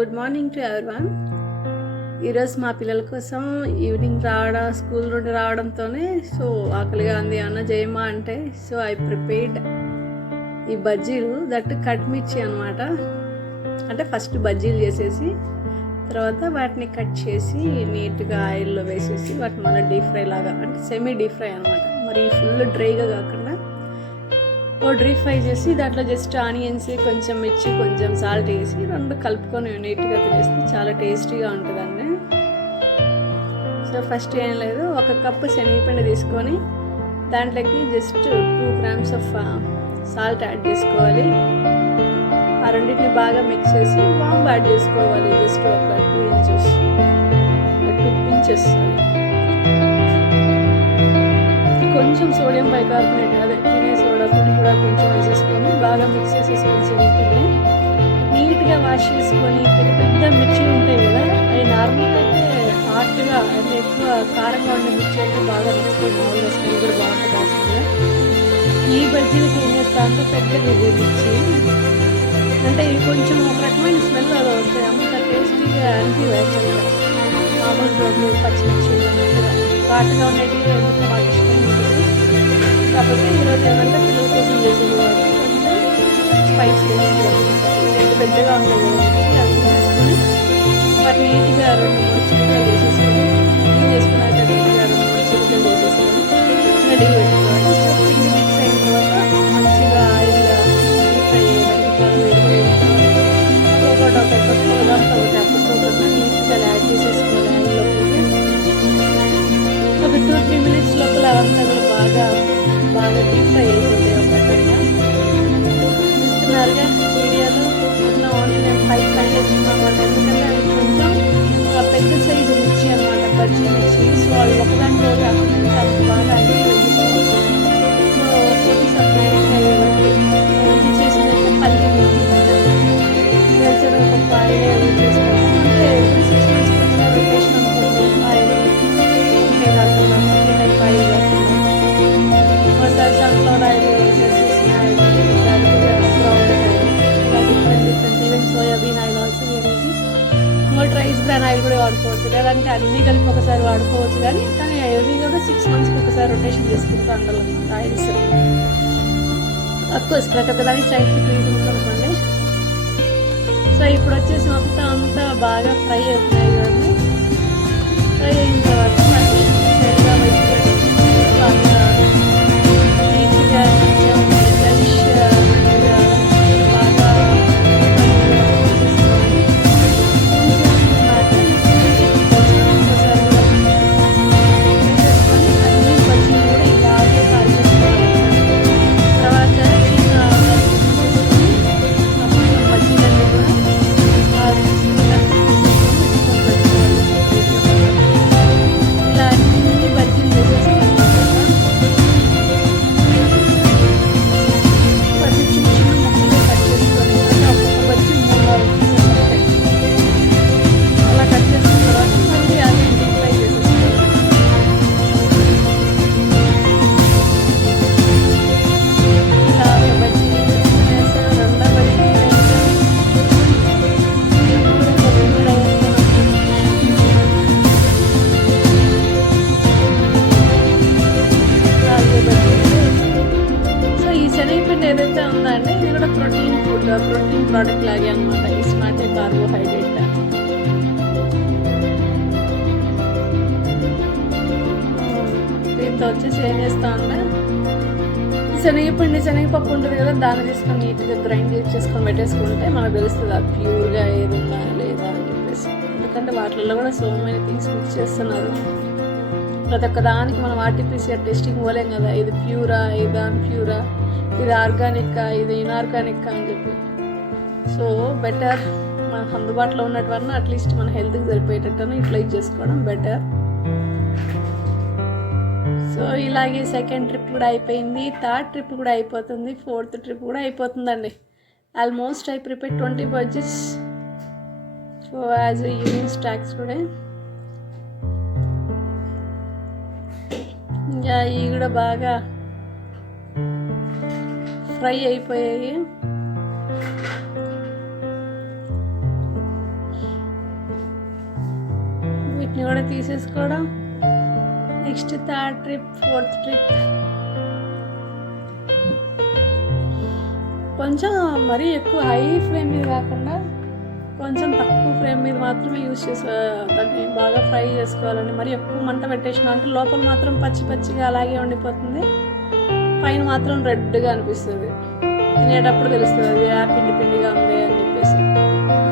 Good morning to everyone. ఈరోజు మా పిల్లల కోసం ఈవినింగ్ స్కూల్ నుండి రావడంతోనే ఆకలిగా ఉంది అన్న చేయమా అంటే ఐ ప్రిపేర్డ్ ఈ బజ్జీలు దట్ కట్ మిర్చి అనమాట. అంటే ఫస్ట్ బజ్జీలు చేసేసి తర్వాత వాటిని కట్ చేసి నీట్గా ఆయిల్లో వేసేసి వాటిని మళ్ళీ డీప్ ఫ్రై లాగా, అంటే సెమీ డీప్ ఫ్రై అనమాట, మరి ఫుల్ డ్రైగా కాకుండా డీప్ ఫ్రై చేసి దాంట్లో జస్ట్ ఆనియన్స్, కొంచెం మిర్చి, కొంచెం సాల్ట్ వేసి రెండు కలుపుకొని నీట్గా తినేస్తే చాలా టేస్టీగా ఉంటుందండి. ఫస్ట్ ఏం లేదు, 1 కప్పు శనగపిండి తీసుకొని దాంట్లోకి just 2 grams of salt add చేసుకోవాలి. ఆ రెండింటిని బాగా మిక్స్ చేసి వామ్ యాడ్ చేసుకోవాలి. జస్ట్ ఒక 2 ఇంచెస్ కొంచెం సోడియం బైకార్బోనేట్, అదే తినే సోడా పొడి కూడా కొంచెం వేసేసుకొని బాగా మిక్స్ చేసేసుకొని శనగపిండిని నీట్గా వాష్ చేసుకొని, పెద్ద మిర్చి ఉంటాయి కదా, అవి నార్మల్గా అయితే హాట్గా అంటే ఎక్కువ కారంగా ఉండే మిర్చి అయితే బాగా నచ్చుతాయి. మామూలుగా స్మెల్ కూడా బాగుంటుంది అసలు. ఈ బజ్జీలకి ఏం చేస్తా అంటే పెద్దగా మిర్చి అంటే ఇవి కొంచెం ఒక రకమైన స్మెల్ అలా వస్తాయి, అంత టేస్టీగా అనిపించదు. మామూలు పచ్చిమిర్చి ఘాటుగా ఉండేవి ఎందుకు మాకు ఇష్టం ఉంటుంది. కాకపోతే ఈరోజు ఏమంటే పిల్లల కోసం చేసేది కాబట్టి కొంచెం స్పైసీ పెద్దగా ఉంటాయి కాబట్టి అవి తీసుకొని వాటిని నీట్గా 2-3 చిలుకలు వేసేసుకొని క్లీన్ చేసుకున్నాక నీట్గా 2-3 చిలుకలు వేసేసుకొని రెడీ పెట్టుకోవాలి. పిండి మిక్స్ అయిన తర్వాత మంచిగా ఆయిల్గా డీప్ ఫ్రై అప్పుకోకుండా నీట్గా యాడ్ చేసేసుకోవాలి. ఆయిల్లోకి ఒక 2-3 minutes లోపల అవంతా కూడా బాగా డీప్ ఫ్రై అయిపోతాయి. ఒక్కొక్కటిగా చూస్తున్నారుగా వీడియోలో ఓన్లీ నేను 5 ఫ్రై చేస్తున్నాను అనమాట. ఎందుకంటే అవి కొంచెం పెద్ద సైజు మిర్చి అనమాట, బజ్జీ మిర్చి. అవి ఒకదాంట్లో అంత బాగా అన్నీ వెళ్ళిపోయి పొడి సపరేట్ అయ్యేవాటి. నేను చేసిందంటే పల్లి వేరుశనగపప్పు ఆయిల్ యూజ్ చేస్తాను. అంటే ఎవ్రీ 6 months ఒకసారి రొటేషన్ అనుకోండి. ఆయిల్ ఉంటే కాకుండా టైప్ ఆయిల్ కాకుండా ఒకసారి సన్ఫ్లవర్ ఆయిల్ వేసేసిన ఆయిల్, ఒకసారి బ్రౌన్ ఆయిల్, ఇలా different even soybean oil also వేరేసి ఇంకోటి రైస్ బ్రాన్ ఆయిల్ కూడా వాడుకోవచ్చు. లేదంటే అన్నీ కలిపి ఒకసారి వాడుకోవచ్చు. కానీ ఎవ్రీ కూడా 6 months ఒకసారి రొటేషన్ చేసుకుంటూ ఉండాలన్నమాట ఆయిల్స్. అఫ్కోర్స్ ప్రతి ఒక్కదానికి సైంటిఫిక్ రీజన్ ఉందనుకోండి. ఇప్పుడు వచ్చేసి మొత్తం అంతా బాగా ఫ్రై అవుతున్నాయి కదండి. ఫ్రై అయిన తర్వాత సరిగా బాగా నీట్గా ఏదైతే ఉందండి ఇది కూడా ప్రోటీన్ ప్రోడక్ట్ లాగే అనమాట. ఇస్మాటే కార్బోహైడ్రేట్. దీంతో వచ్చేసి ఏం చేస్తా అంటే శనగపప్పు ఉంటుంది కదా, దాన్ని తీసుకొని నీట్గా గ్రైండ్ చేసుకొని పెట్టేసుకుంటే మనకు తెలుస్తుంది అది ప్యూర్గా ఏది ఉందా లేదా అని చెప్పేసి. ఎందుకంటే వాటిల్లో కూడా సో మెనీ థింగ్స్ మిక్స్ చేస్తున్నారు. ప్రతి ఒక్క దానికి మనం ఆర్టిఫిషియల్ టెస్టింగ్ పోలేం కదా, ఇది ప్యూరా, ఇది అన్ప్యూరా, ఇది ఆర్గానిక్కా, ఇది ఇన్ఆర్గానిక్కా అని చెప్పి. బెటర్ మనకు అందుబాటులో ఉన్నటువన్నీ అట్లీస్ట్ మన హెల్త్కి సరిపోయేటట్టు ఇట్లా చేసుకోవడం బెటర్. ఇలాగే 2nd ట్రిప్ కూడా అయిపోయింది, 3rd ట్రిప్ కూడా అయిపోతుంది, 4th ట్రిప్ కూడా అయిపోతుందండి. Almost I prepare 20 bajjis as evening snacks today. ఇంకా ఇవి కూడా బాగా ఫ్రై అయిపోయాయి. వీటిని కూడా తీసేసుకోవడం. Next third trip, fourth trip కొంచెం మరీ ఎక్కువ హై ఫ్లేమ్ మీద కాకుండా కొంచెం తక్కువ ఫ్లేమ్ మీద మాత్రమే యూజ్ దాన్ని బాగా ఫ్రై చేసుకోవాలండి. మరి ఎక్కువ మంట పెట్టేసిన అంటే లోపల మాత్రం పచ్చి పచ్చిగా అలాగే ఉండిపోతుంది, పైన మాత్రం రెడ్గా అనిపిస్తుంది. తినేటప్పుడు తెలుస్తుంది అది పిండి పిండిగా ఉంది అని చెప్పేసి.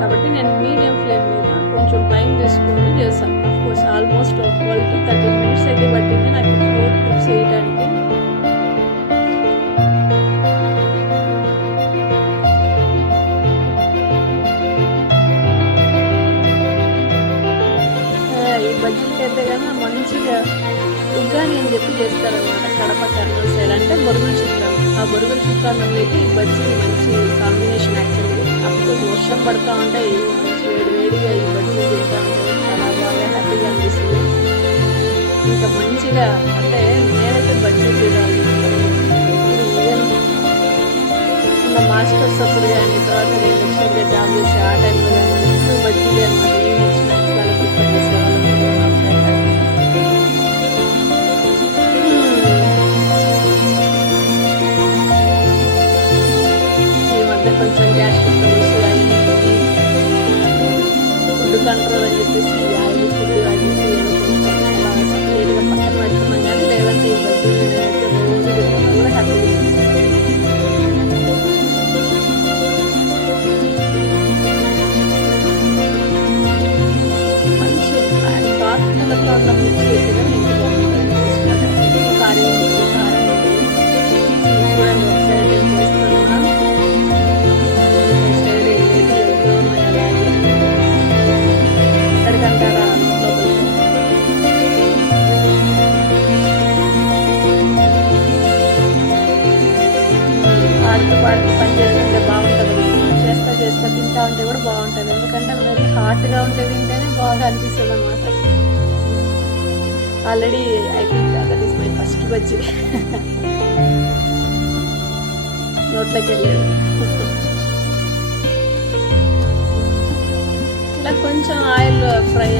కాబట్టి నేను మీడియం ఫ్లేమ్ మీద కొంచెం టైం తీసుకొని చేస్తాను. అఫ్కోర్స్ ఆల్మోస్ట్ 12 to 13 minutes అయితే పట్టింది నాకు 4 ట్రిప్స్ వేయడానికి. బజ్జీలకి అయితే కానీ మంచిగా ఉగ్గాని అని చెప్పి చేస్తారనమాట కడప కర్నూలు సైడ్. అంటే బొరుగుల చిత్రాలు, ఆ బొరుగుల చిత్రాన్నంలోకి ఈ బజ్జీ మంచి కాంబినేషన్. యాక్చువల్లీ అప్పుడు వర్షం పడుతూ ఉంటాయి, మంచి వేడిగా ఈ బజ్జీలు తింటూ ఉంటే చాలా బాగా హ్యాపీగా అనిపిస్తుంది. ఇంకా మంచిగా అంటే నేనైతే బజ్జీ తినాలి ఈవెన్ ఉన్న మాస్టర్స్ అప్పుడు కానీ తర్వాత నేను లక్ష్యంగా జాబ్ చేసి ఆ టైంలో కానీ ఎక్కువ బజ్జీలు అనమాట ఈవినింగ్ స్నాక్స్ అలా ప్రిపేర్ చేసేవాళ్ళం. కొంచెం గ్యాస్ట్రిక్ ట్రబుల్స్ అవి ఫుడ్ కంట్రోల్ అని చెప్పేసి ఆయిల్ ఫుడ్ అది కొంచెం అలా సపరేట్గా పక్కన పెట్టుకున్నాం. కానీ లేదంటే ఈ బజ్జీ నేనైతే రోజు తిన్నాను కూడా హ్యాపీగా. మంచి డార్క్ కలర్లో ఉన్న మిర్చి అయితే కానీ ఇంకా బాగుంటుంది. కారం ఉంటుంది, కారం ఉంటుంది. చూడండి ఒకసారి నేను చేస్తున్నాను. ఎక్కడికంటారా లోపలికి ఆడుతూ పాడుతూ పని చేస్తుంటే బాగుంటుంది. చేస్తా తింటా ఉంటే కూడా బాగుంటుంది. ఎందుకంటే వెరీ హాట్గా ఉంటే తింటేనే బాగా అనిపిస్తుంది అనమాట. Already I think that is my first bajji నోట్లోకి వెళ్ళాడు. ఇలా కొంచెం ఆయిల్ ఫ్రై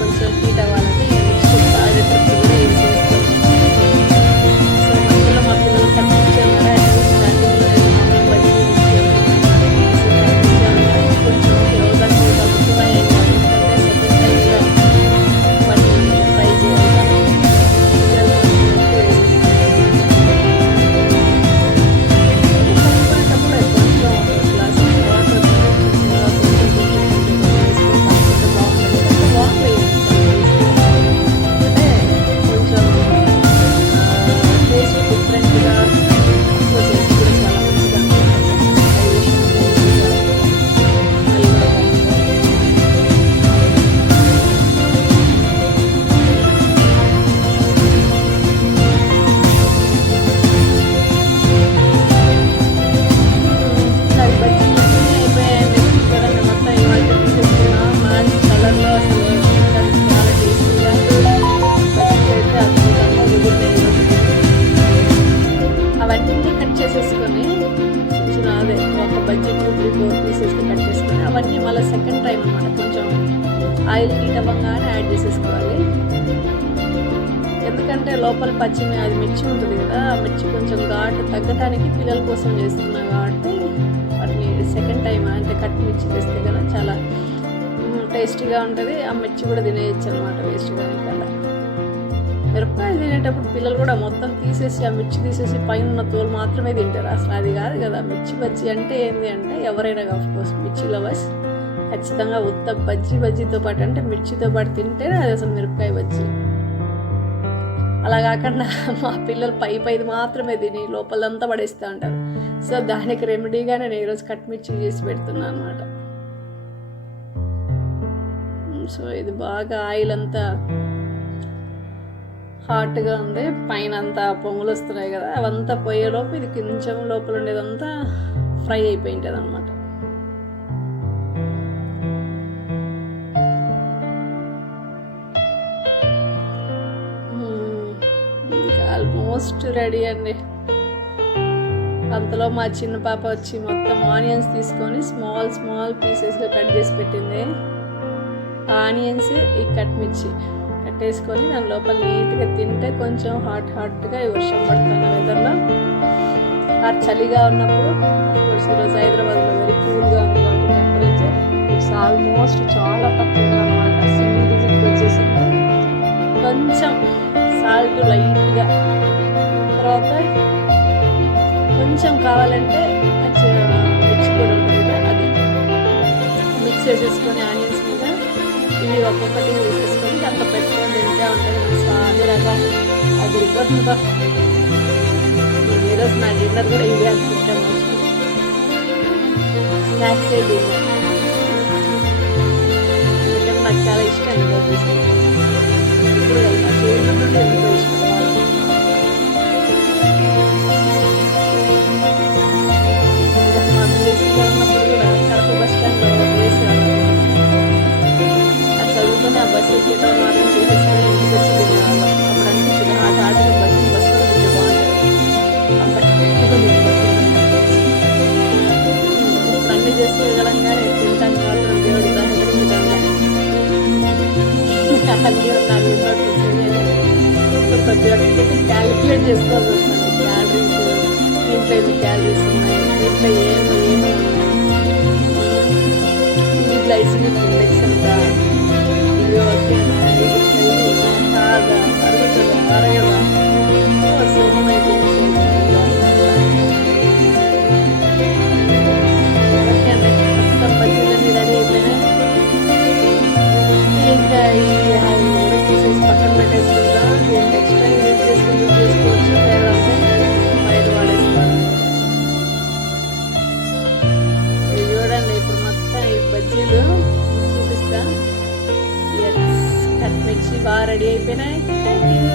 కొంచెం హీట్ అవ్వాలంటే నెక్స్ట్ థర్డ్ ట్రిప్ కూడా యూజ్ చేస్తాను. సో మధ్యలో మా పిల్లలు కనిపించే ఉన్నారా స్టార్టింగ్లో నేను బజ్జీ కొంచెం రోజంతా తగ్గుతున్నాయి. ఎందుకంటే సెకండ్ టైంలో వాటిని ఫ్రై చేయాలి. ఆయిల్ హీట్ అవ్వగానే యాడ్ చేసేసుకోవాలి. ఎందుకంటే లోపల అది మిర్చి ఉంటుంది కదా, ఆ మిర్చి కొంచెం ఘాటు తగ్గడానికి పిల్లల కోసం చేస్తున్నాం కాబట్టి వాటిని సెకండ్ టైం అంటే కట్ మిర్చి చేస్తే కదా చాలా టేస్టీగా ఉంటుంది. ఆ మిర్చి కూడా తినేయచ్చు అనమాట వేస్ట్గా కన్నా. మిరపకాయ తినేటప్పుడు పిల్లలు కూడా మొత్తం తీసేసి ఆ మిర్చి తీసేసి పైన ఉన్న తోలు మాత్రమే తింటారు. అసలు అది కాదు కదా మిర్చి బజ్జీ అంటే. ఏంటి అంటే ఎవరైనా ఆఫ్కోర్స్ మిర్చి లవర్స్ ఖచ్చితంగా ఉత్త బజ్జీతో పాటు అంటే మిర్చితో పాటు తింటేనే అది అసలు మిరపకాయ బజ్జీ. అలా కాకుండా మా పిల్లలు పైది మాత్రమే తిని లోపలంతా పడేస్తూ ఉంటారు. సో దానికి రెమెడీగా నేను ఈరోజు కట్ మిర్చి చేసి పెడుతున్నాను అనమాట. సో ఇది బాగా ఆయిల్ అంతా హాట్గా ఉంది, పైన అంతా పొంగులు వస్తున్నాయి కదా, అవంతా పోయేలోపు ఇది కొంచెం లోపల ఉండేదంతా ఫ్రై అయిపోయి ఉంటుంది అనమాట. ఇంకా ఆల్మోస్ట్ రెడీ అండి. అంతలో మా చిన్న పాప వచ్చి మొత్తం ఆనియన్స్ తీసుకొని స్మాల్ పీసెస్గా కట్ చేసి పెట్టింది. ఆనియన్స్, ఈ కట్ మిర్చి కట్టేసుకొని దాని లోపల నీట్గా తింటే కొంచెం హాట్గా ఈ వర్షం పడుతున్న వెదర్లో ఆ చలిగా ఉన్నప్పుడు ఈరోజు హైదరాబాద్లో వెరీ కూల్గా ఉంది కాబట్టి టెంపరేచర్ ఇట్స్ ఆల్మోస్ట్ చాలా తక్కువగా అనమాట, సింగిల్ డిజిట్కి వచ్చేసింది. కొంచెం సాల్ట్ లైట్గా, తర్వాత కొంచెం కావాలంటే మిర్చి కూడా ఉంటుంది కదా, అది మిక్స్ చేసేసుకొని ఆనియన్స్ మీద ఇవి ఒక్కొక్కటి వేసేసుకొని అంత పెట్టుకొని తింటే ఉంటుంది. సాదిరాగా అది ఇవ్వతుందా. ఈరోజు నా డిన్నర్ కూడా ఇవే అనుకుంటే మోస్ట్లీ స్నాక్స్ డిన్నర్, ఎందుకంటే నాకు చాలా ఇష్టం ఈరోజు ఇప్పుడు నా చేతుల నుండి ఎంతో ఇష్టం. మా బీఎస్సీలో ఉన్నప్పుడు కూడా కడప బస్ స్టాండ్లో వేసేవాళ్ళు. అది చదువుకొని ఆ బస్సు ఎక్కేటో మాత్రం చేసేసారి ఇంటికి వచ్చి తినేవాళ్ళం. అప్పుడు అనిపించింది ఆ ఆటలు బస్సులో ఉంటే బాగుంటుంది, అంత కట్టుకుని ఇప్పుడు అన్నీ చేసుకోగలంగానే తింటాం మాత్రం దేవుడు సహకరించడం అన్నీ నాలుగు ప్రతి ఒక్కటి క్యాలిక్యులేట్ చేసుకోవాల్సి వస్తుంది. క్యాలరీస్, ఇంట్లో ఎన్ని క్యాలరీస్ ఉన్నాయి, ఇంట్లో ఏమి ఉన్నాయి, ఇది గ్లైసిమిక్ ఇండెక్స్ ఎంత, ఇది ఓకేనా, ఇది హెల్తీనా కాదా, అరుగుతుందా అరగదా, సో మెనీ ఓకే అండి. మొత్తం బజ్జీలన్నీ రెడీ అయిపోయినాయి. ఇంకా ఈ తీసేసి పక్కన పెట్టేసుకుంటా. నెక్స్ట్ టైం యూజ్ చేసుకోవచ్చు, లేదంటే బయట వాడేస్తాను. ఇది చూడండి, ఇప్పుడు మొత్తం ఈ బజ్జీలు చూపిస్తా. కట్ మిర్చి బాగా రెడీ అయిపోయినాయి. Thank you.